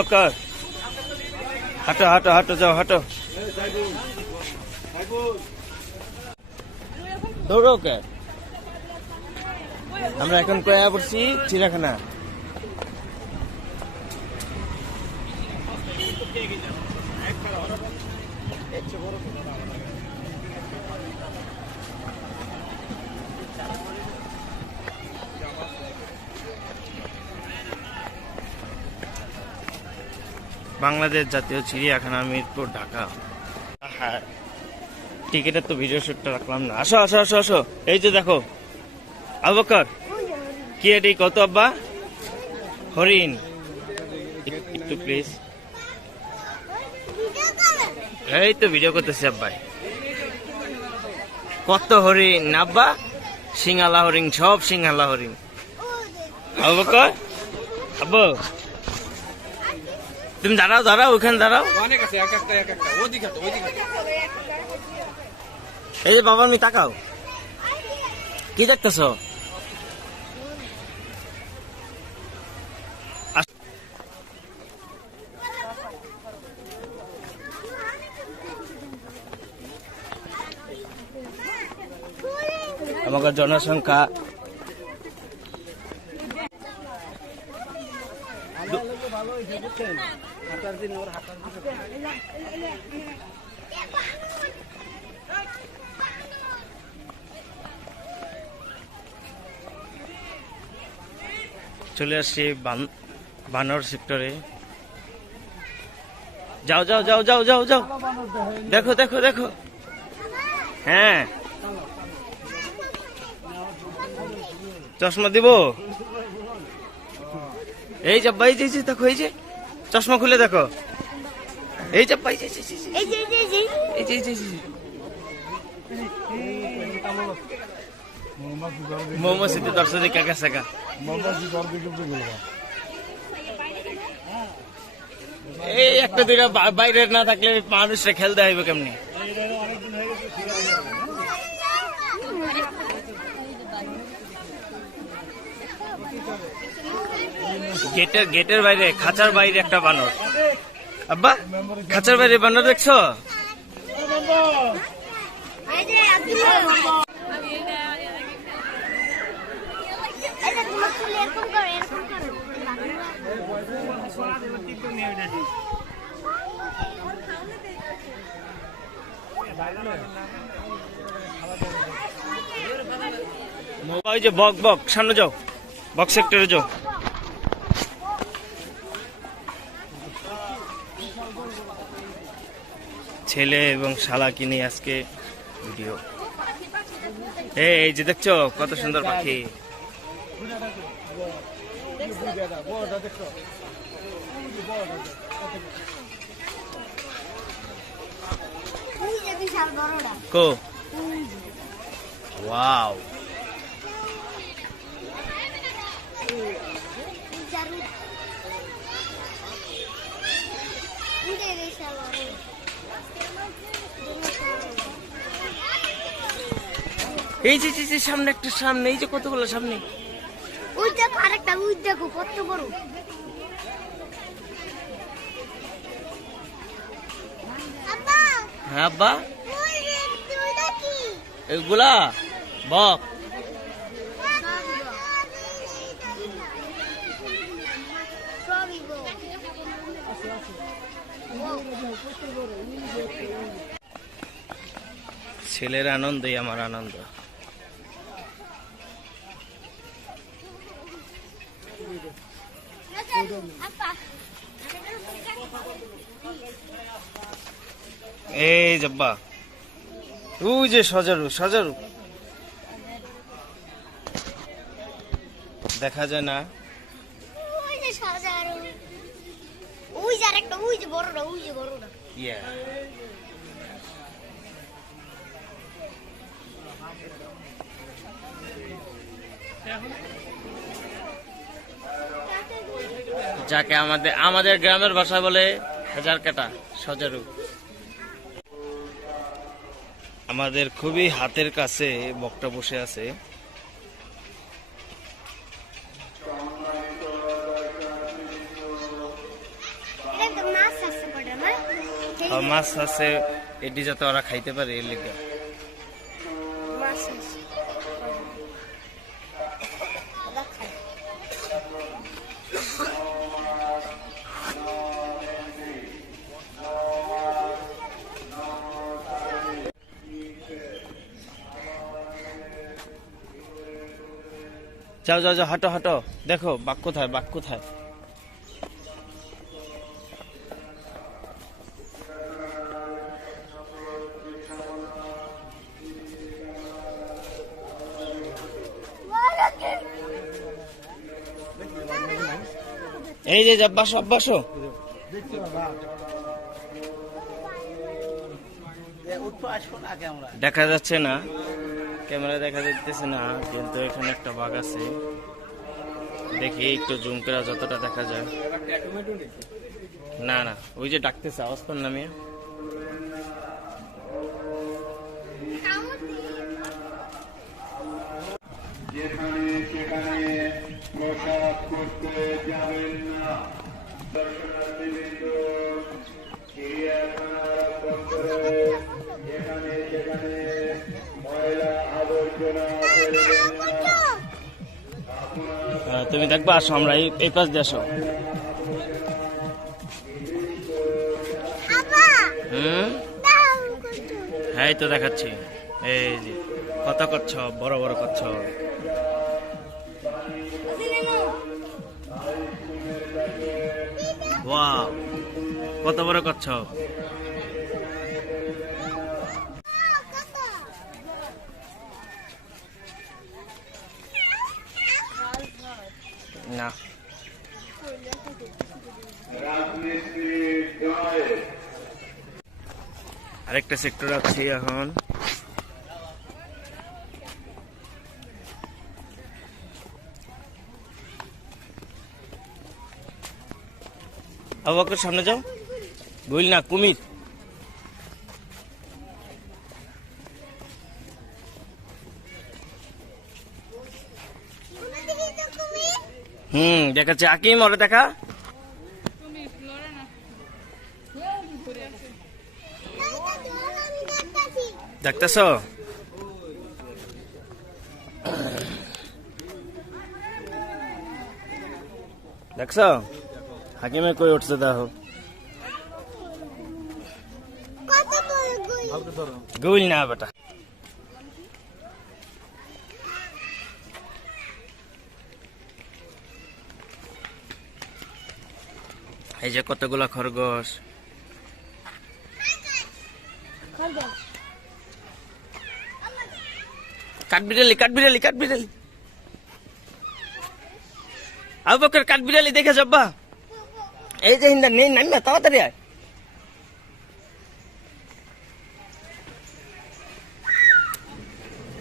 আবকর হাঁটো হাঁটো হাঁটো যাও হাঁটো দৌড়ো কে আমরা এখন কয়া পড়ছি চিড়িয়াখানা বাংলাদেশ জাতীয় চিড়িয়াখানা মিরপুর ঢাকা। হ্যাঁ টিকিটের তো ভিডিও শুটটা রাখলাম না। আসো আসো আসো আসো এই যে দেখো আবকর কি এটি কত আব্বা হরিণ একটু প্লিজ এই তো ভিডিও করতেছি আব্বাই কত হরিণ আব্বা সিংহালা হরিণ সব সিংহালা হরিণ আবকর আব্বু তুমি দাঁড়াও দাঁড়াও ওখানে দাঁড়াও এই যে বাবা আমি তাকাও কি দেখতেছ আমাদের জনসংখ্যা চলে আসছি বানর সেক্টরে যাও যাও যাও যাও যাও যাও দেখো দেখো দেখো হ্যাঁ চশমা দিব এই যে ভাই যে দেখো এই যে চশমা খুলে দেখো এই যে ভাই মোমো সিদ্ধ দর্শক কাকা সাকা এই একটা দুইটা বাইরে না থাকলে মানুষরা খেলতে হইবে কেমনি গেটের বাইরে খাঁচার বাইরে একটা বানর আব্বা খাঁচার বাইরে বানর দেখছো ওই যে বক বক সামনে যাও বক সেক্টরে যাও ছেলে এবং শালা কিনে আজকে ভিডিও এই যে দেখছো কত সুন্দর পাখি কো ওয়াও এই যে সামনে একটা সামনে এই যে কতগুলো সামনে ওই দেখো আরেকটা ওই দেখো কত বড় আব্বা হ্যাঁ আব্বা ওইটা কি এগুলা বক ছেলের আনন্দই আমার আনন্দ এই জব্বা ওই যে সজারু সজারু দেখা যায় না ওই যে সজারু ওই যে আরেকটা ওই যে বড়টা ওই যে বড়টা ইয়া যাকে আমাদের গ্রামের ভাষায় বলে হাজার কাটা সজারু আমাদের খুবই হাতের কাছে বকটা বসে আছে মাছ আছে এটি যাতে ওরা খাইতে পারে এর লিগে। মাছ আছে ওরা খায়। যাও যাও যাও, হাঁটো হাঁটো, দেখো বাঘ কোথায়, বাঘ কোথায়। এই যে বাসো বাসো, দেখা যাচ্ছে না, ক্যামেরা দেখা যাচ্ছে না, কিন্তু এখানে একটা বাঘ আছে। দেখি একটু জুম করে যতটা দেখা যায়। না না, ওই যে ডাকতেছে, আওয়াজ পান নামিয়ে। যেখানে সেখানে প্রসাদ করতে যাবেন না। দর্শনার্থীবৃন্দ চিড়িয়াখানার অভ্যন্তরে যেখানে সেখানে ময়লা আবর্জনা ফেলবেন না। তুমি দেখবা, আসো, আমরা এই পাশ দিয়ে আসো। হ্যাঁ, এই তো দেখাচ্ছি। এই যে কত করছ, বড় বড় করছ। ওয়াও, কত বড় করছ। না, রাজমিস্ত্রির জয়। আরেকটা সেক্টর আছে এখন। আবু বকর, সামনে যাও, ভুল না, কুমির। দেখাচ্ছে আকিম, ওরে দেখা, দেখতেছ। দেখছ হাকিমে কই উঠছে, দেখো গুল না বেটা। এই যে কতগুলা খরগোশ। কাঠবিড়ালি, কাঠবিড়ালি, কাঠবিড়ালি। আবু বকর, কাঠবিড়ালি দেখে যাব্বা। এই যে হিন্দা নেই, নামবা তাড়াতাড়ি আয়।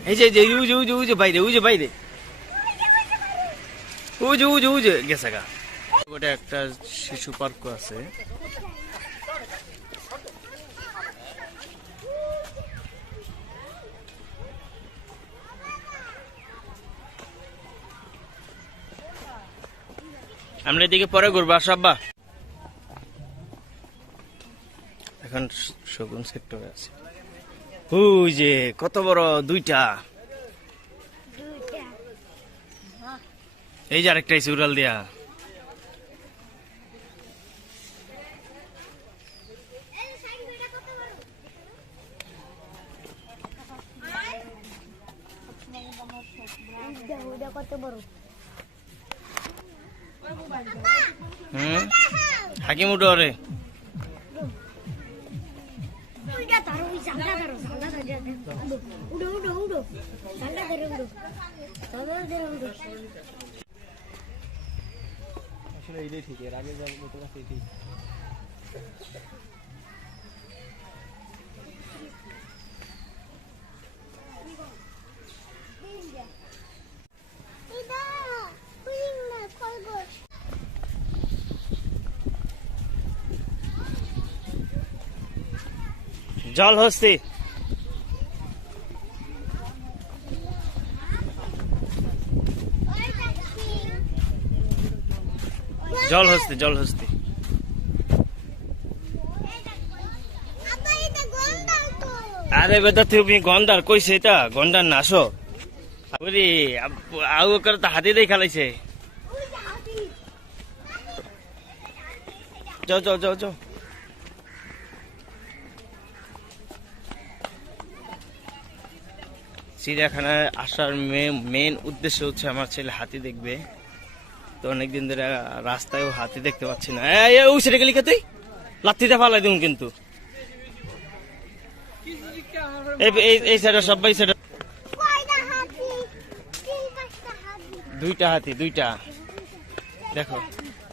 এই যে উজে উজে উজে বাইরে, উজে বাইরে, উজে উজে উজে গেছে গা। ওটা একটা শিশু পার্ক আছে। আমরা এদিকে পরে ঘুরবো, আসো আব্বা। এখন শগুন সেক্টরে আছে। ওই যে কত বড় দুইটা। এই যে আরেকটা উড়াল দিয়া। কত বড়। হাকিম উঠো রে। আসলে এইটাই ঠিক, এর আগে যা মতো আছে ঠিক। জল হস্তি, জল হস্তি, জল হস্তি। আরে বেটা তুমি গন্ডার কইছে এটা গন্ডার না আসো ওরে আউ করে তো হাতি দিয়ে খেলাইছে ওই যে হাতি যাও যাও যাও যাও চিড়িয়াখানায় আসার মেন উদ্দেশ্য হচ্ছে আমার ছেলে হাতি দেখবে। তো অনেকদিন ধরে রাস্তায়ও হাতি দেখতে পাচ্ছি না। ওই সেটা গেলি তুই লাত্তিতে ফালাই দিন কিন্তু এই সাইডে সবাই সাইডে কয়টা হাতি তিন পাঁচটা হাতি দুইটা হাতি দুইটা দেখো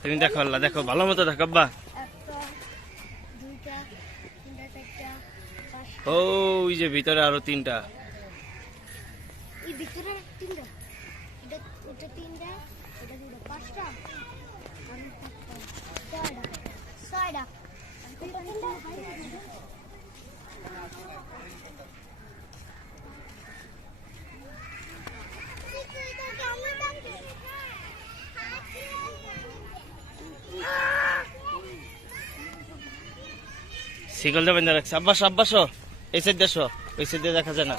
তুমি দেখো আল্লাহ দেখো ভালো মতো দেখো আব্বা। একটা দুইটা তিনটা চারটা পাঁচটা ওই যে ভিতরে আরো তিনটা এই ভিতরে তিনটা এটা ওটা তিনটা এটা দুটো পাঁচটা আমি ছয়টা শিকল যাবেন না রাখছে আব্বাস আব্বাস এই সাইড দেশো ওই সাইড দিয়ে দেখা যায় না।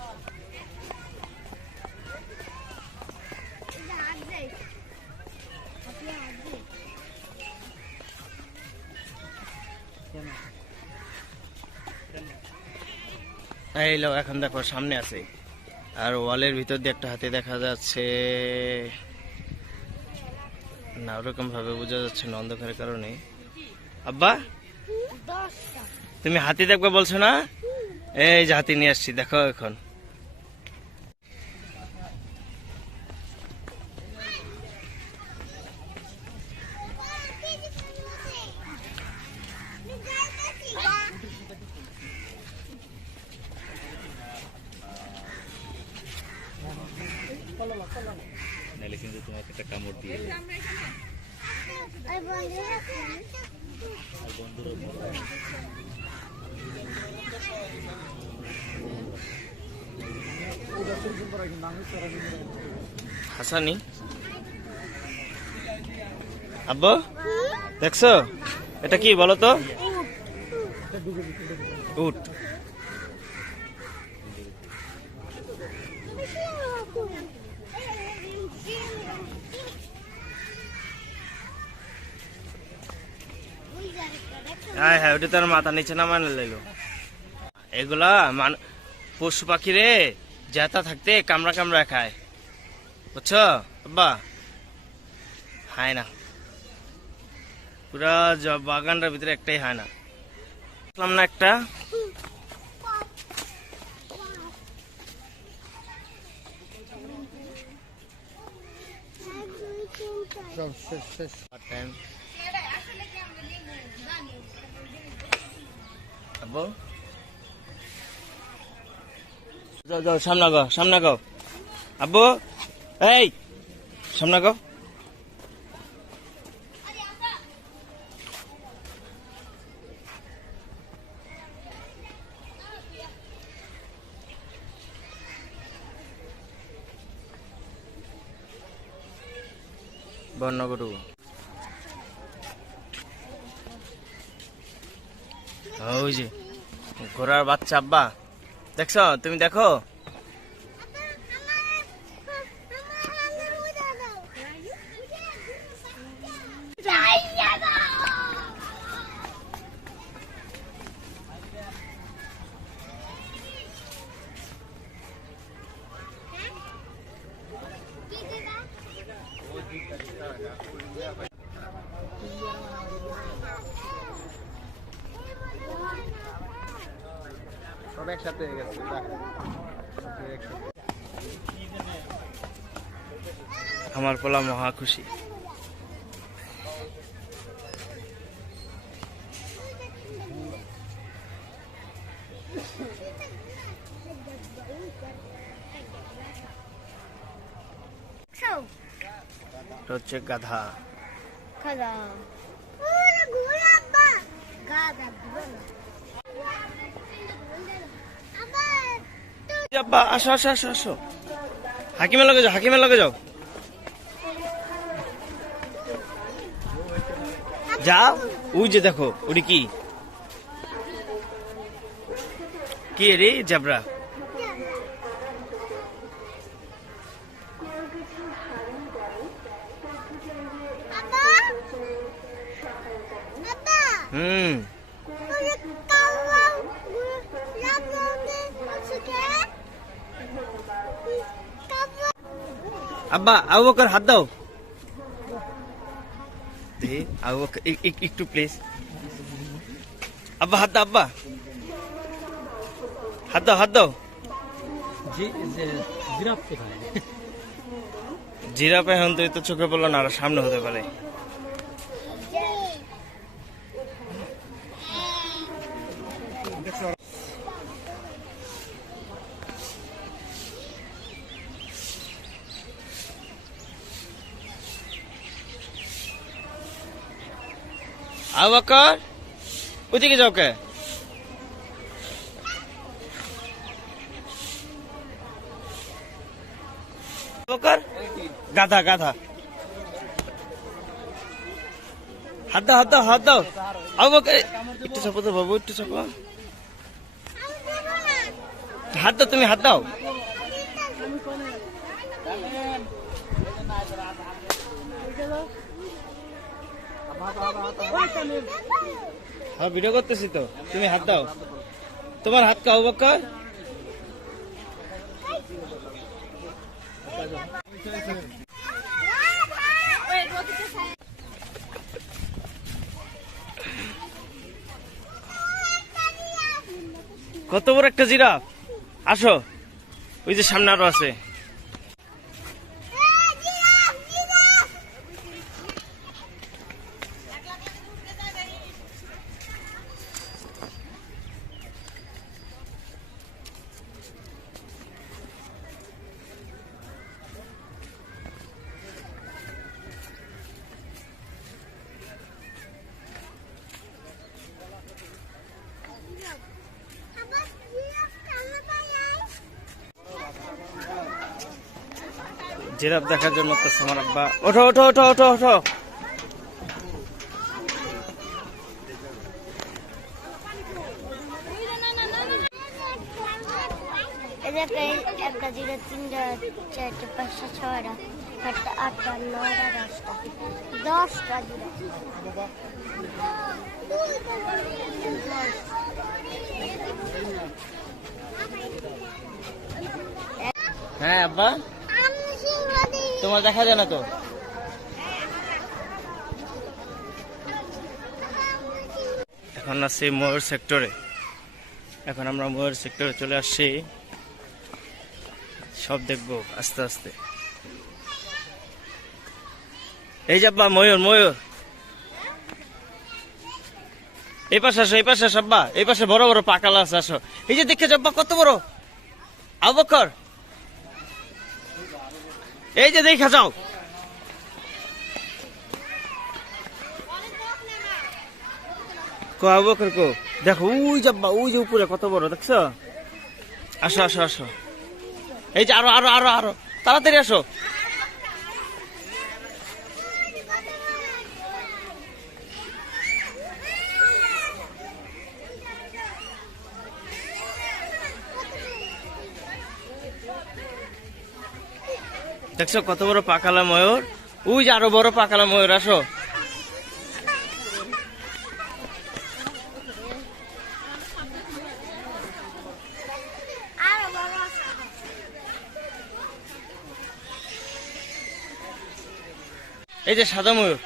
এই লো এখন দেখো সামনে আছে আর ওয়ালের ভিতর দিয়ে একটা হাতি দেখা যাচ্ছে না ওরকম ভাবে বোঝা যাচ্ছে না অন্ধকারের কারণে। আব্বা 10টা তুমি হাতি দেখবে বলছো না এই যে হাতি নিয়ে আসছি দেখো এখন নাহলে কিন্তু তোমাকে একটা কামড় দিয়ে দেবে। আর বন্ধুরা হাসানি আব্বু দেখছো এটা কি বলো তো উট হ্যাঁ হ্যাঁ ওটা তার মাথা নিচে না মানে লাইলো এগুলা পশু পাখি রে জেতা থাকতে কামড়া কামড়া খায় বুঝছো আব্বা হায় না পুরা বাগানটার ভিতরে একটাই হয় না দেখলাম না একটা আব্বু যাও যাও সামনে গো আব্বু এই সামনে গো বর্ণগরু ওই যে ঘোড়ার বাচ্চা আব্বা দেখছো তুমি দেখো সব একসাথে হয়ে গেছে আমার পোলা মহা খুশি এটা হচ্ছে গাধা খাদা ওরে ঘোড়া আব্বা গাদা দিবা না আব্বা আব্বা আসো আসো আসো আসো হাকিমের লগে যাও যাও ওই যে দেখো ওটি কি কি রে জেব্রা? Apa? Apa? হুম Udah kawan lagunya suka. Kawan. আব্বা আবু বকর হাত দাও। দে আবু বকর একটু প্লিজ। আব্বা হাত দাও, আব্বা হাত দাও, হাত দাও। জিরাফ কোথায়? জিরাফে এখন তো চোখে পড়লো না, আর সামনে হতে পারে। আবু বকর ওদিকে যাও কে? আবু বকর গাধা গাধা। হাত দাও, হাত দাও, হাত দাও। আবু বকর একটু চাপো তো বাবু, একটু চাপো। হাত দাও, তুমি হাত দাও। হ্যাঁ ভিডিও করতেছি তো, তুমি হাত দাও। তোমার হাত কা আবু বকর? কত বড় একটা জিরাফ। আসো, ওই যে সামনে আরো আছে। জিরাফ দেখার জন্য তো আমার আব্বা। ওঠো ওঠো ওঠো ওঠো ওঠো। একটা জিরো 3টা 4টা 5টা 6টা 7টা 8টা 9টা 10টা জিরো। হ্যাঁ আব্বা, তোমার দেখা যায় না তো। এখন আছি ময়ূর সেক্টরে। এখন আমরা ময়ূর সেক্টরে চলে আসছি, সব দেখবো আস্তে আস্তে। এই যে আব্বা ময়ূর, ময়ূর এই পাশে আসো, এই পাশে আসো আব্বা, এই পাশে বড় বড় পাকালা আছে, আসো। এই যে দেখে আব্বা কত বড়। আবু বকর এই যে দেখা যাও। কো আবু বকর কো, দেখো ওই যে আব্বা, ওই যে উপরে কত বড় দেখছো। আসো আসো আসো, এই যে আরো আরো আরো আরো তাড়াতাড়ি আসো। দেখছো কত বড় পাকালা ময়ূর, ওই যে আরো বড় পাকালা ময়ূর, আসো। এই যে সাদা ময়ূর।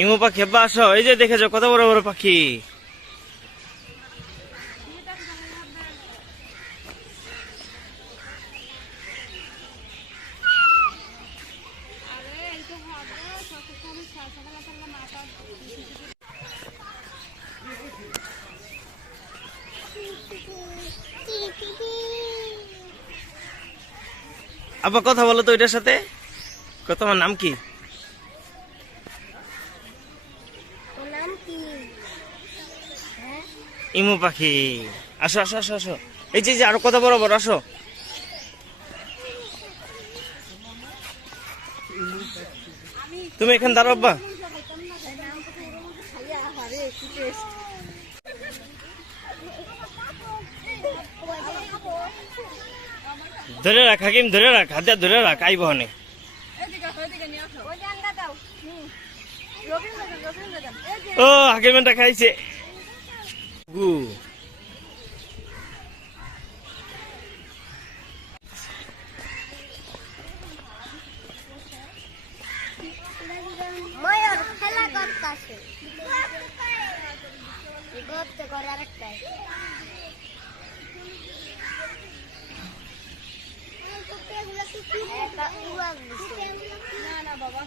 ইমু পাখি আব্বা আসো, এই যে দেখেছো কত বড় বড় পাখি। আব্বা কথা বলো তো এটার সাথে, তোমার নাম কি? ইমু পাখি, আসো আসো আসো আসো, এই যে আরো কথা বরাবর আসো। তুমি এখানে দাঁড়াও আব্বা। ধরে রাখ হাকিম, ধরে রাখ, হাতে ধরে রাখ, আইব হনে। ও হাকিমটা খাইছে গু। ময়ূর খেলা করতেছে, করতে করে আরেকটাই। না না বাবা,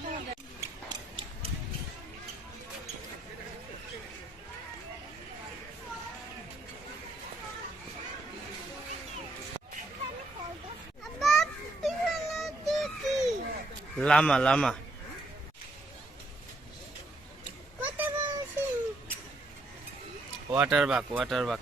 লামা লামা। ওয়াটার বাক, ওয়াটার বাক।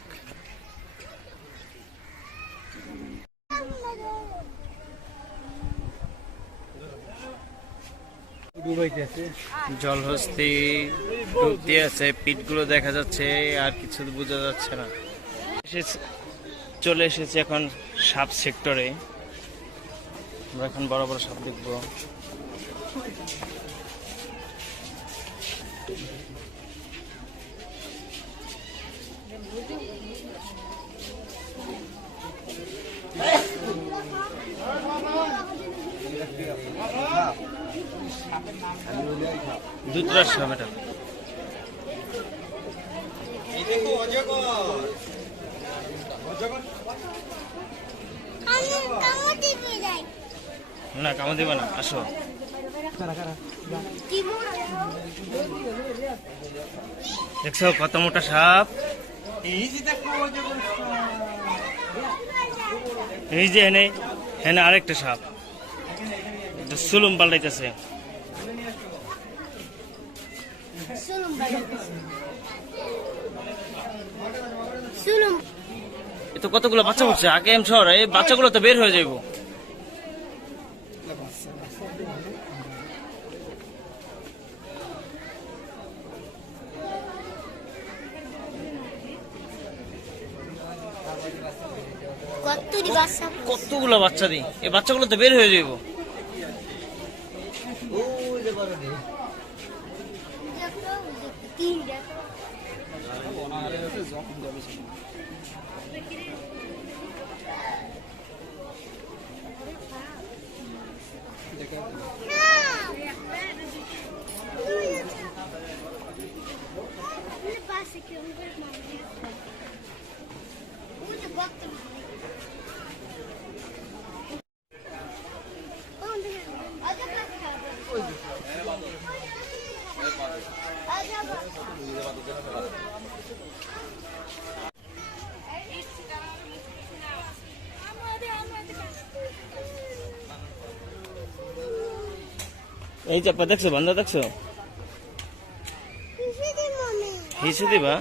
ডুবাইতেছে। জলহস্তি ডুবতে আছে, পিঠগুলো দেখা যাচ্ছে, আর কিছু বোঝা যাচ্ছে না। চলে এসেছি এখন সাপ সেক্টরে। আমরা এখন বড় বড় সাপ দেখবো। দুধরাজ সাপ এটা। না কামড় দিবে না, আসো। দেখছো কত মোটা সাপ। এই যে হেনে হেনে আরেকটা সাপ, সুলুম পাল্টাইতেছে। এ তো কতগুলো বাচ্চা হচ্ছে, আগে এম শহর, এই বাচ্চাগুলো তো বের হয়ে যাইব। কতগুলো বাচ্চা দিই, এই বাচ্চাগুলো তো বের হয়ে যাইব। এই চাপা দেখছো, বান্ধা দেখছো, হিসে দিবা।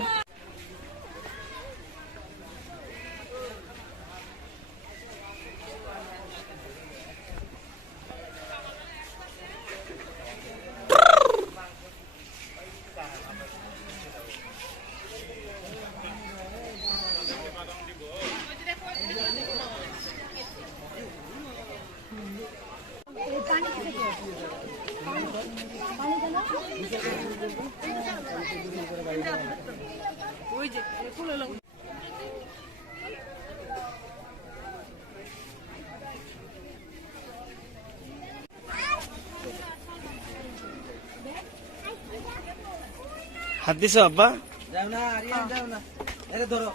হাত দিছো আব্বা? যাও না, আরিয়ান যাও না, এরে ধরো।